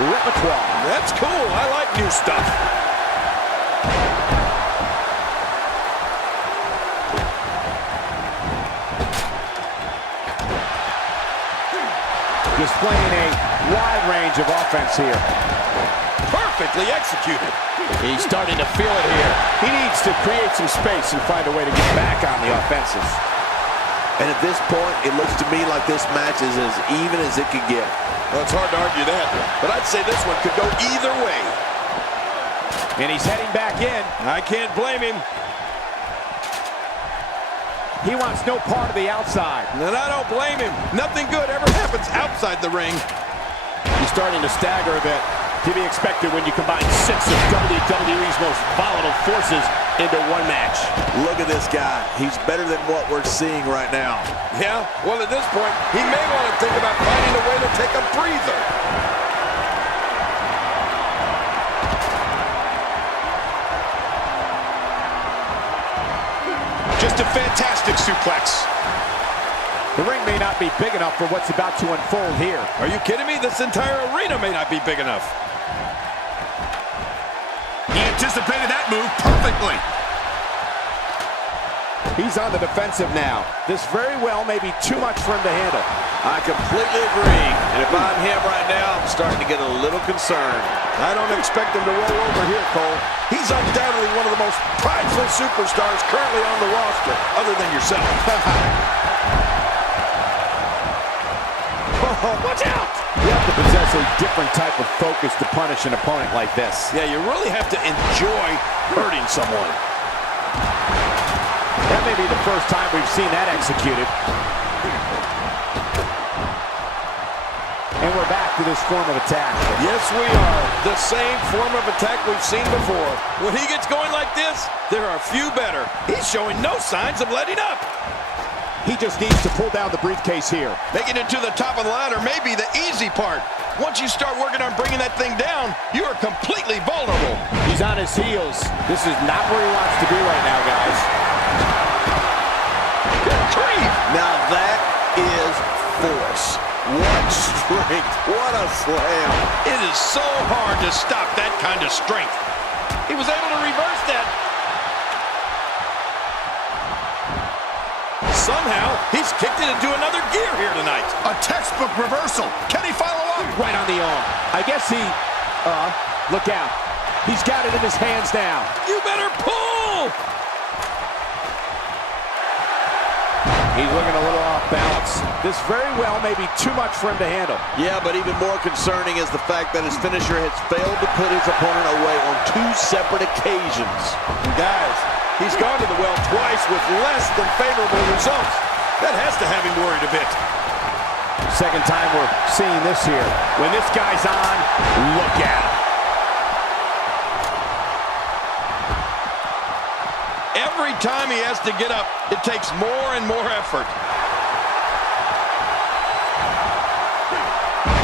repertoire. That's cool. I like new stuff. Displaying a wide range of offense here. Perfectly executed. He's starting to feel it here. He needs to create some space and find a way to get back on the offensive. And at this point, it looks to me like this match is as even as it could get. Well, it's hard to argue that, but I'd say this one could go either way. And he's heading back in. I can't blame him. He wants no part of the outside. And I don't blame him. Nothing good ever happens outside the ring. He's starting to stagger a bit. To be expected when you combine 6 of WWE's most volatile forces into one match. Look at this guy. He's better than what we're seeing right now. Yeah, well, at this point, he may want to think about finding a way to take a breather. Just a fantastic suplex. The ring may not be big enough for what's about to unfold here. Are you kidding me? This entire arena may not be big enough. He anticipated that move perfectly. He's on the defensive now. This very well may be too much for him to handle. I completely agree. And if I'm him right now, I'm starting to get a little concerned. I don't expect him to roll over here, Cole. He's undoubtedly one of the most prideful superstars currently on the roster, other than yourself. Watch out! You have to possess a different type of focus to punish an opponent like this. Yeah, you really have to enjoy hurting someone. That may be the first time we've seen that executed. And we're back to this form of attack. Yes, we are. The same form of attack we've seen before. When he gets going like this, there are few better. He's showing no signs of letting up. He just needs to pull down the briefcase here. Making it to the top of the ladder may be the easy part. Once you start working on bringing that thing down, you are completely vulnerable. He's on his heels. This is not where he wants to be right now, guys. Good grief! Now that is force. What strength. What a slam. It is so hard to stop that kind of strength. He was able to reverse that. Somehow, he's kicked it into another gear here tonight. A textbook reversal. Can he follow up? Right on the arm. I guess he... look out. He's got it in his hands now. You better pull! He's looking a little off balance. This very well may be too much for him to handle. Yeah, but even more concerning is the fact that his finisher has failed to put his opponent away on 2 separate occasions. And guys, he's gone to the well twice with less than favorable results. That has to have him worried a bit. Second time we're seeing this here. When this guy's on, look out. Every time he has to get up, it takes more and more effort.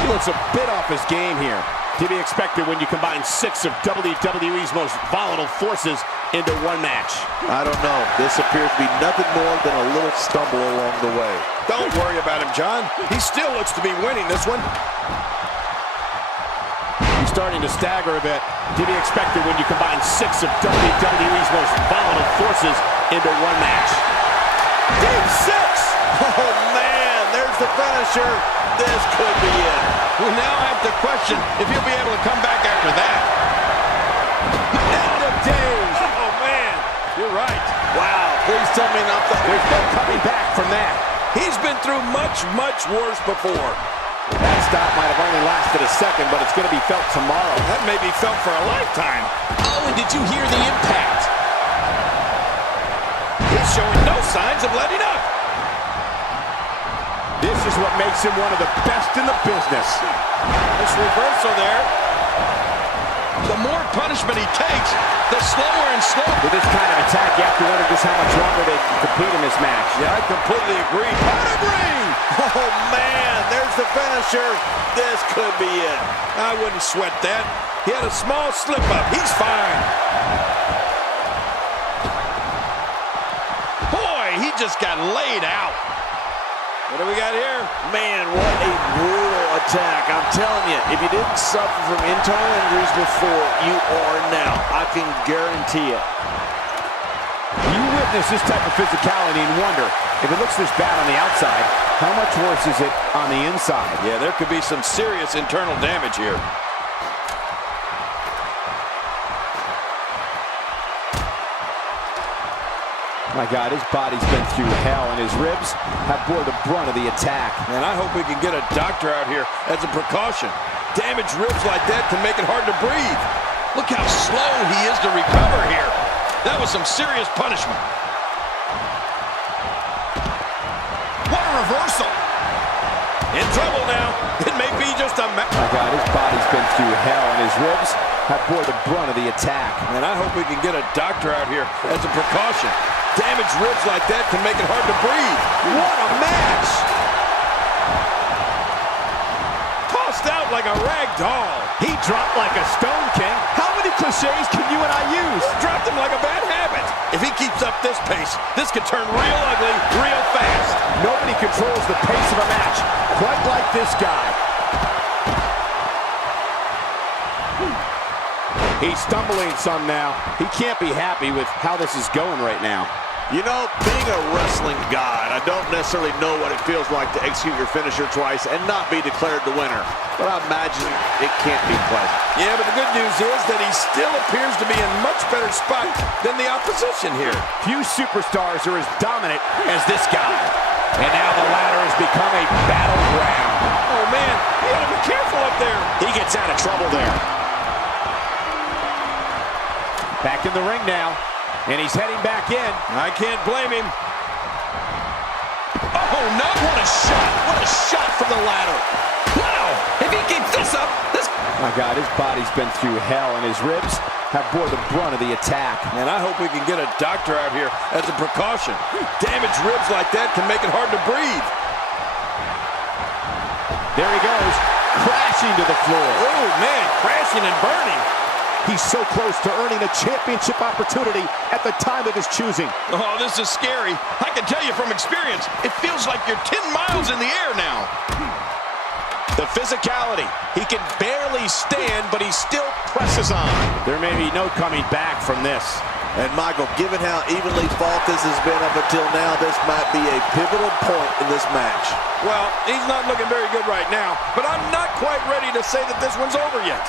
He looks a bit off his game here. To be expected when you combine 6 of WWE's most volatile forces into one match. I don't know. This appears to be nothing more than a little stumble along the way. Don't worry about him, John. He still looks to be winning this one. He's starting to stagger a bit. To be expected when you combine 6 of WWE's most volatile forces into one match. Deep 6! Oh, man, there's the finisher. This could be it. We now have to question if he'll be able to come back after that. End of days. Oh, man, you're right. Wow, please tell me not the... There's no coming back from that. He's been through much, much worse before. That stop might have only lasted a second, but it's going to be felt tomorrow. That may be felt for a lifetime. Oh, and did you hear the impact? He's showing no signs of letting up. This is what makes him one of the best in the business. This reversal there. The more punishment he takes, the slower and slower. With this kind of attack, you have to wonder just how much longer they can compete in this match. Yeah, I completely agree. Pedigree! Oh, man, there's the finisher. This could be it. I wouldn't sweat that. He had a small slip-up. He's fine. Boy, he just got laid out. What do we got here? Man, what a brutal attack. I'm telling you, if you didn't suffer from internal injuries before, you are now. I can guarantee it. You witness this type of physicality and wonder, if it looks this bad on the outside, how much worse is it on the inside? Yeah, there could be some serious internal damage here. My God, his body's been through hell, and his ribs have bore the brunt of the attack. And I hope we can get a doctor out here as a precaution. Damaged ribs like that can make it hard to breathe. Look how slow he is to recover here. That was some serious punishment. What a reversal. In trouble now. It may be just a My God, his body's been through hell, and his ribs have bore the brunt of the attack. And I hope we can get a doctor out here as a precaution. Damaged ribs like that can make it hard to breathe. What a match! Tossed out like a rag doll. He dropped like a stone, King. How many cliches can you and I use? Dropped him like a bad habit. If he keeps up this pace, this could turn real ugly real fast. Nobody controls the pace of a match quite like this guy. He's stumbling some now. He can't be happy with how this is going right now. You know, being a wrestling god, I don't necessarily know what it feels like to execute your finisher twice and not be declared the winner. But I imagine it can't be pleasant. Yeah, but the good news is that he still appears to be in much better spot than the opposition here. Few superstars are as dominant as this guy. And now the ladder has become a battleground. Oh, man, he had to be careful up there. He gets out of trouble there. Back in the ring now, and he's heading back in. I can't blame him. Oh, no, what a shot. What a shot from the ladder. Wow, if he keeps this up, this... My God, his body's been through hell, and his ribs have bore the brunt of the attack. And I hope we can get a doctor out here as a precaution. Damaged ribs like that can make it hard to breathe. There he goes, crashing to the floor. Oh, man, crashing and burning. He's so close to earning a championship opportunity at the time of his choosing. Oh, this is scary. I can tell you from experience, it feels like you're 10 miles in the air now. The physicality. He can barely stand, but he still presses on. There may be no coming back from this. And Michael, given how evenly fought this has been up until now, this might be a pivotal point in this match. Well, he's not looking very good right now, but I'm not quite ready to say that this one's over yet.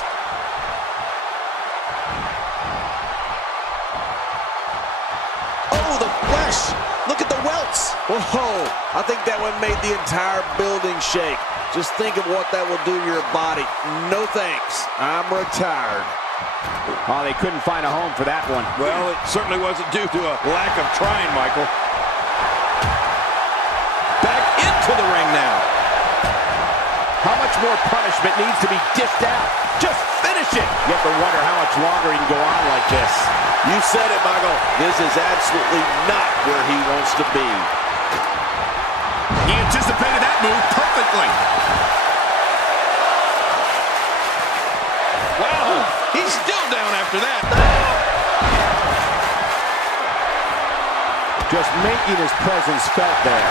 Oh, the flesh. Look at the welts. Whoa, I think that one made the entire building shake. Just think of what that will do to your body. No thanks, I'm retired. Oh, they couldn't find a home for that one. Well, it certainly wasn't due to a lack of trying, Michael. Back into the ring now. How much more punishment needs to be dished out? Just finish it! You have to wonder how much longer he can go on like this. You said it, Michael. This is absolutely not where he wants to be. He anticipated that move perfectly. Wow, he's still down after that. Just making his presence felt there.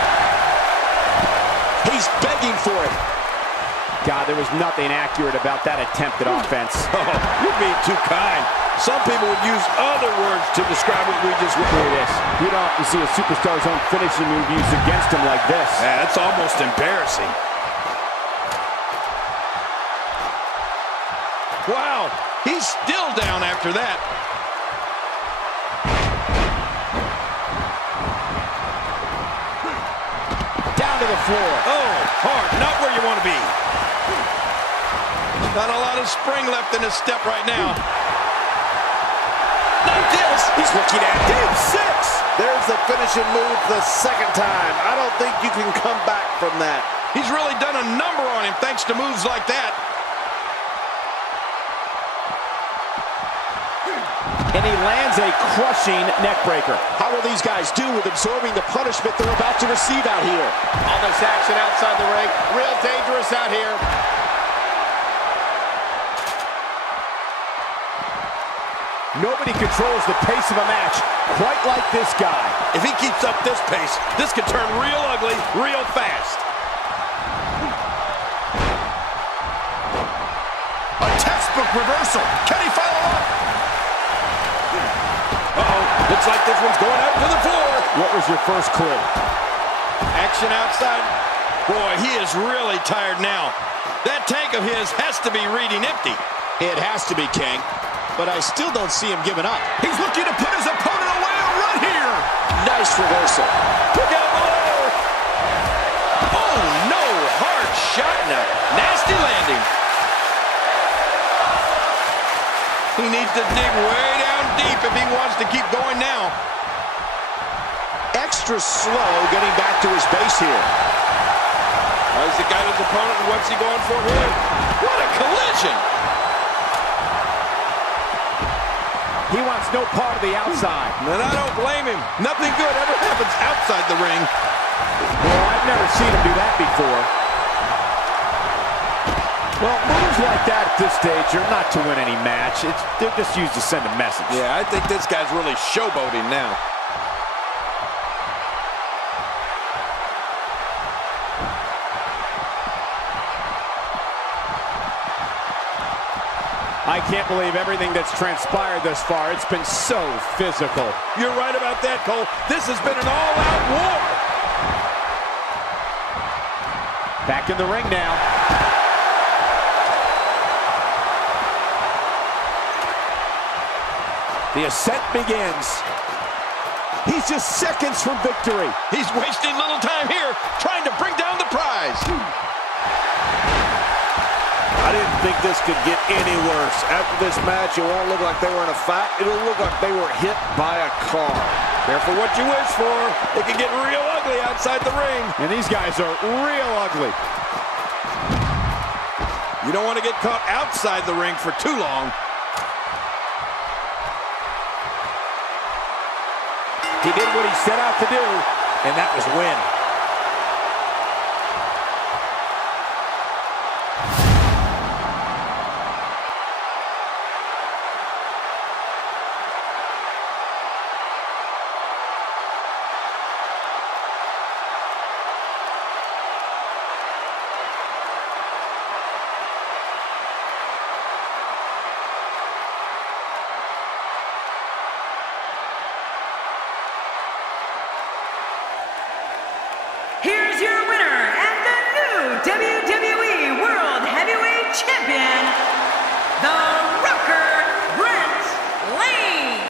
He's begging for it. God, there was nothing accurate about that attempted offense. Oh, you're being too kind. Some people would use other words to describe what we just Look witnessed. at this. You don't often see a superstar's own finishing move used against him like this. Yeah, that's almost embarrassing. Wow, he's still down after that. Down to the floor. Oh, hard, not where you want to be. Not a lot of spring left in his step right now. Not this. He's looking at Game 6. There's the finishing move the second time. I don't think you can come back from that. He's really done a number on him thanks to moves like that. And he lands a crushing neckbreaker. How will these guys do with absorbing the punishment they're about to receive out here? All this action outside the ring. Real dangerous out here. Nobody controls the pace of a match quite like this guy. If he keeps up this pace, this could turn real ugly real fast. textbook reversal. Can he follow up? Uh-oh. Looks like this one's going out to the floor. What was your first clue? Action outside. Boy, he is really tired now. That tank of his has to be reading empty. It has to be, King. But I still don't see him giving up. He's looking to put his opponent away right here. Nice reversal. Look out below. Oh, no. Hard shot and a nasty landing. He needs to dig way down deep if he wants to keep going now. Extra slow getting back to his base here. He's the guy his opponent, and what's he going for here? What a collision! He wants no part of the outside. And I don't blame him. Nothing good ever happens outside the ring. Well, I've never seen him do that before. Well, moves like that at this stage are not to win any match. They're just used to send a message. Yeah, I think this guy's really showboating now. I can't believe everything that's transpired thus far. It's been so physical. You're right about that, Cole. This has been an all-out war. Back in the ring now. The ascent begins. He's just seconds from victory. He's wasting little time here trying to bring down the prize. I didn't think this could get any worse. After this match, it won't look like they were in a fight. It'll look like they were hit by a car. Careful what you wish for. It can get real ugly outside the ring. And these guys are real ugly. You don't want to get caught outside the ring for too long. He did what he set out to do, and that was win.